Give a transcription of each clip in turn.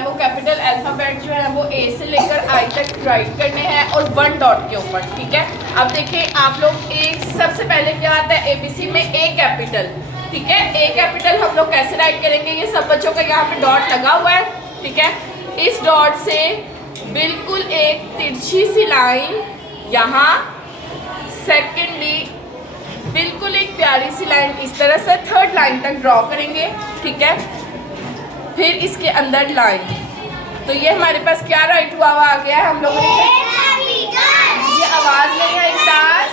वो capital alphabet जो है वो ए से लेकर आई तक राइट करने हैं और 1 डॉट के ऊपर, ठीक है। अब देखिए आप लोग एक सबसे पहले क्या आता है ABC में ए कैपिटल, ठीक है। ए कैपिटल हम लोग कैसे राइट करेंगे, ये सब बच्चों का यहाँ पे डॉट लगा हुआ है, ठीक है। इस डॉट से बिल्कुल एक तिरछी सी लाइन यहाँ, सेकेंडली बिल्कुल एक प्यारी सी लाइन इस तरह से 3rd लाइन तक ड्रॉ करेंगे, ठीक है। फिर इसके अंदर लाइन, तो ये हमारे पास क्या राइट हुआ आ गया है। हम लोगों ने ये आवाज नहीं आई क्लास,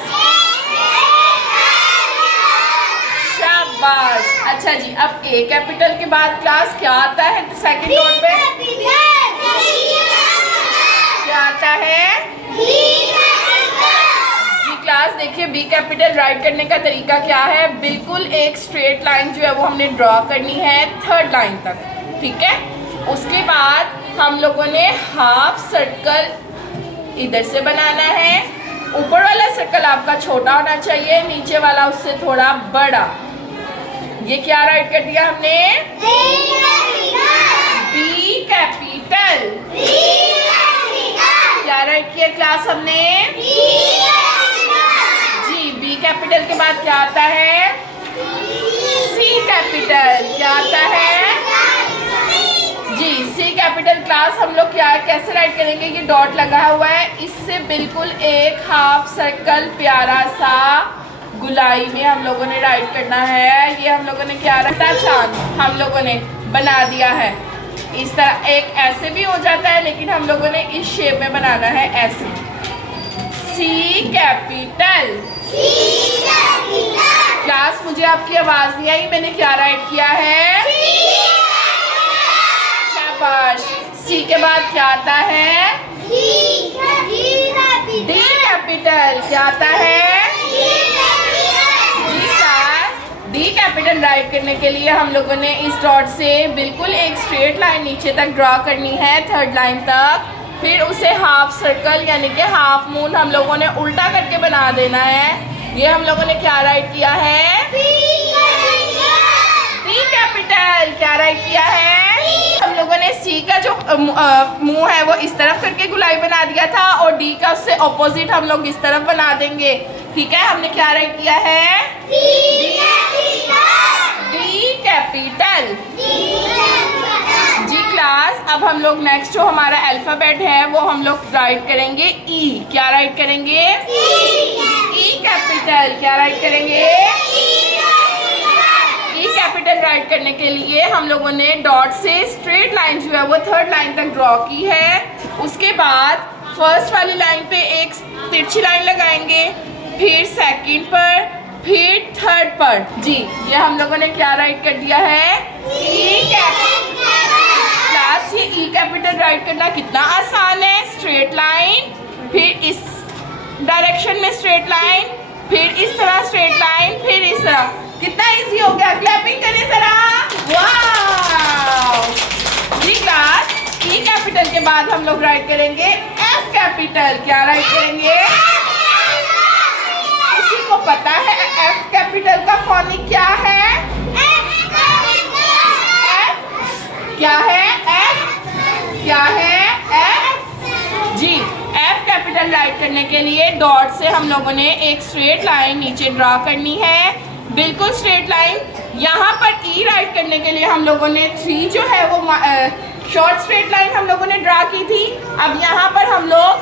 शाबाश। अच्छा जी, अब ए कैपिटल के बाद क्लास क्या आता है सेकंड नोट पे, क्या आता है जी क्लास। देखिए बी कैपिटल राइट करने का तरीका क्या है, बिल्कुल एक स्ट्रेट लाइन जो है वो हमने ड्रॉ करनी है 3rd लाइन तक, ठीक है। उसके बाद हम लोगों ने हाफ सर्कल इधर से बनाना है। ऊपर वाला सर्कल आपका छोटा होना चाहिए, नीचे वाला उससे थोड़ा बड़ा। ये क्या राइट कर दिया हमने, बी कैपिटल। क्या राइट किया क्लास हमने जी। बी कैपिटल के बाद क्या आता है, सी कैपिटल। क्या आता है जी, सी कैपिटल। क्लास हम लोग क्या कैसे राइट करेंगे, ये डॉट लगा हुआ है, इससे बिल्कुल एक हाफ सर्कल प्यारा सा गुलाई में हम लोगों ने राइट करना है। ये हम लोगों ने क्या रखा, चांद हम लोगों ने बना दिया है। इस तरह एक ऐसे भी हो जाता है, लेकिन हम लोगों ने इस शेप में बनाना है ऐसे। सी कैपिटल। क्लास मुझे आपकी आवाज नहीं आई, मैंने क्या राइट किया है, शाबाश। सी के बाद क्या आता है, डी कैपिटल। क्या आता है डी कैपिटल। राइट करने के लिए हम लोगों ने इस डॉट से बिल्कुल एक स्ट्रेट लाइन नीचे तक ड्रॉ करनी है 3rd लाइन तक। फिर उसे हाफ सर्कल यानी कि हाफ मून हम लोगों ने उल्टा करके बना देना है। ये हम लोगों ने क्या राइट किया है, डी कैपिटल। क्या राइट किया है, हम लोगों ने सी का जो मुंह है वो इस तरफ करके गुलाई बना दिया था, और डी का उससे ऑपोजिट हम लोग इस तरफ बना देंगे, ठीक है। हमने क्या राइट किया है, डी कैपिटल जी क्लास। अब हम लोग नेक्स्ट जो हमारा अल्फाबेट है वो हम लोग राइट करेंगे ई। क्या राइट करेंगे, ई कैपिटल। क्या राइट करेंगे, ई कैपिटल। राइट करने के लिए हम लोगों ने डॉट से स्ट्रेट लाइन जो है वो 3rd लाइन तक ड्रॉ की है। उसके बाद फर्स्ट वाली लाइन पे एक तिरछी लाइन लगाएंगे, फिर सेकंड पर, फिर 3rd पर जी। ये हम लोगों ने क्या राइट कर दिया है, ई कैपिटल। क्लास ये ई कैपिटल राइट करना कितना आसान है, स्ट्रेट लाइन, फिर इस डायरेक्शन में स्ट्रेट लाइन, फिर इस तरह स्ट्रेट लाइन, फिर इस तरह। कितना इजी हो गया, क्लैपिंग करें जरा, वाव जी क्लास। ई कैपिटल के बाद हम लोग राइट करेंगे एफ कैपिटल। क्या राइट करेंगे, किसी को पता है एफ कैपिटल का फोनिक क्या है, एफ क्या है, एफ क्या है, F G. F capital right करने के लिए डॉट से हम लोगों ने एक स्ट्रेट लाइन नीचे ड्रॉ करनी है, बिल्कुल स्ट्रेट लाइन। यहाँ पर ई राइट करने के लिए हम लोगों ने 3 जो है वो शॉर्ट स्ट्रेट लाइन हम लोगों ने ड्रॉ की थी। अब यहाँ पर हम लोग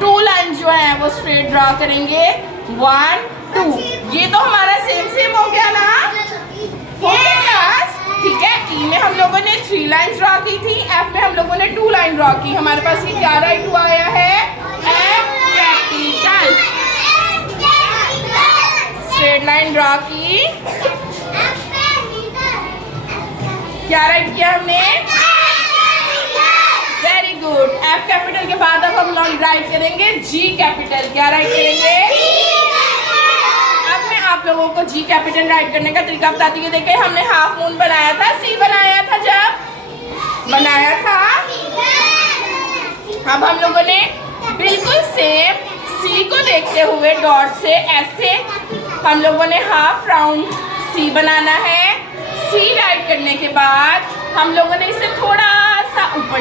2 लाइन जो है वो स्ट्रेट ड्रॉ करेंगे, 1 2। ये तो हमारा सेम हो गया ना, हो गया क्लास, ठीक है। ई में हम लोगों ने 3 लाइन ड्रॉ की थी, एफ में हम लोगों ने 2 लाइन ड्रॉ की। हमारे पास ये क्या राइट हुआ आया है, F capital. Straight line draw की, क्या राइट किया हमने, वेरी गुड। एफ कैपिटल के बाद अब हम लोग राइट करेंगे जी कैपिटल। क्या राइट करेंगे, अब मैं आप लोगों को जी कैपिटल राइट करने का तरीका बताती हूँ। देखिए हमने हाफ मून बनाया था, सी बनाया था, जब बनाया था, अब हम लोगों ने बिल्कुल सेम सी को देखते हुए डॉट से ऐसे हम लोगों ने हाफ राउंड सी बनाना है। सी राइट करने के बाद हम लोगों ने इसे थोड़ा सा ऊपर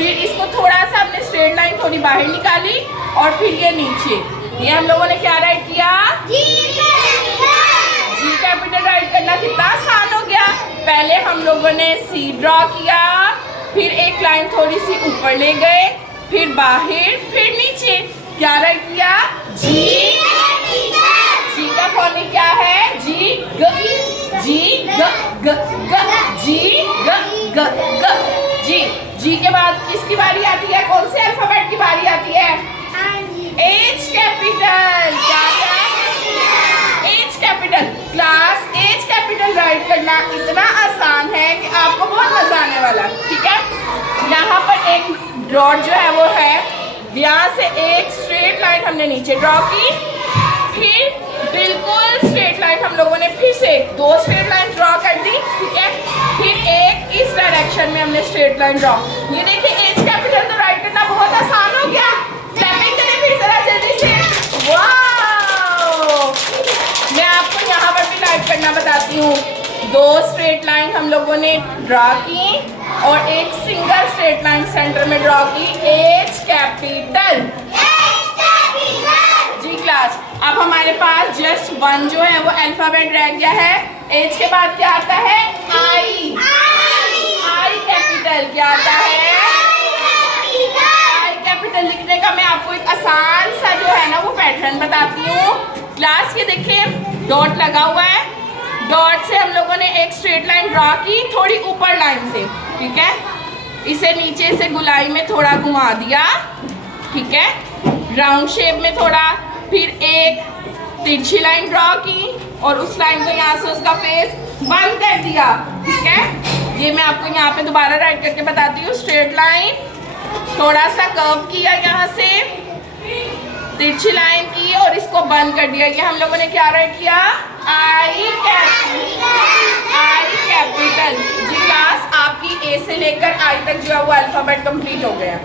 फिर इसको थोड़ा सा हमने स्ट्रेट लाइन थोड़ी बाहर निकाली और फिर ये नीचे, ये हम लोगों ने क्या राइट किया, जी कैपिटल राइट करना कितना आसान हो गया। पहले हम लोगों ने सी ड्रॉ किया, फिर एक लाइन थोड़ी सी ऊपर ले गए, फिर बाहर, फिर नीचे, क्या राइट किया, जी। जी का फोनिक क्या है, जी ग, जी ग ग ग, जी ग ग ग, जी। जी के बाद किसकी बारी आती है, कौन से अल्फाबेट की बारी आती है, एच कैपिटल। क्या है, H capital. Class H capital right करना इतना आसान है कि आपको बहुत मजा आने वाला, ठीक है। यहाँ पर एक डॉट जो है वो है, यहाँ से एक स्ट्रेट लाइन हमने नीचे ड्रॉ की, फिर बिल्कुल स्ट्रेट लाइन हम लोगों ने फिर से 2 स्ट्रेट लाइन ड्रॉ कर दी, ठीक है। फिर एक इस डायरेक्शन में हमने स्ट्रेट लाइन ड्रॉ। ये देखिए एच कैपिटल तो राइट करना बहुत आसान हो गया। क्लैपिंग करें फिर जरा जल्दी से। वाओ, मैं आपको यहाँ पर भी राइट करना बताती हूँ। 2 स्ट्रेट लाइन हम लोगों ने ड्रॉ की और एक सिंगल स्ट्रेट लाइन सेंटर में ड्रॉ की, एच कैपिटल। जी क्लास, अब हमारे पास जस्ट 1 जो है वो अल्फाबेट रह गया है। एच के बाद क्या आता है, आई। आई कैपिटल क्या आता है, आई कैपिटल लिखने का मैं आपको एक आसान सा जो है ना वो पैटर्न बताती हूँ। क्लास ये देखिए डॉट लगा हुआ है, डॉट से हम लोगों ने एक स्ट्रेट लाइन ड्रॉ की थोड़ी ऊपर लाइन से, ठीक है। इसे नीचे से गुलाई में थोड़ा घुमा दिया, ठीक है, राउंड शेप में थोड़ा, फिर एक तिरछी लाइन ड्रॉ की और उस लाइन को यहाँ से उसका फेस बंद कर दिया, ठीक है। ये मैं आपको यहाँ पे दोबारा राइट करके बताती हूँ। स्ट्रेट लाइन, थोड़ा सा कर्व किया, यहाँ से तिरछी लाइन की और इसको बंद कर दिया। ये हम लोगों ने क्या राइट किया, आई कैपिटल। जी क्लास, आपकी ए से लेकर आई तक जो है वो अल्फाबेट कंप्लीट हो गया।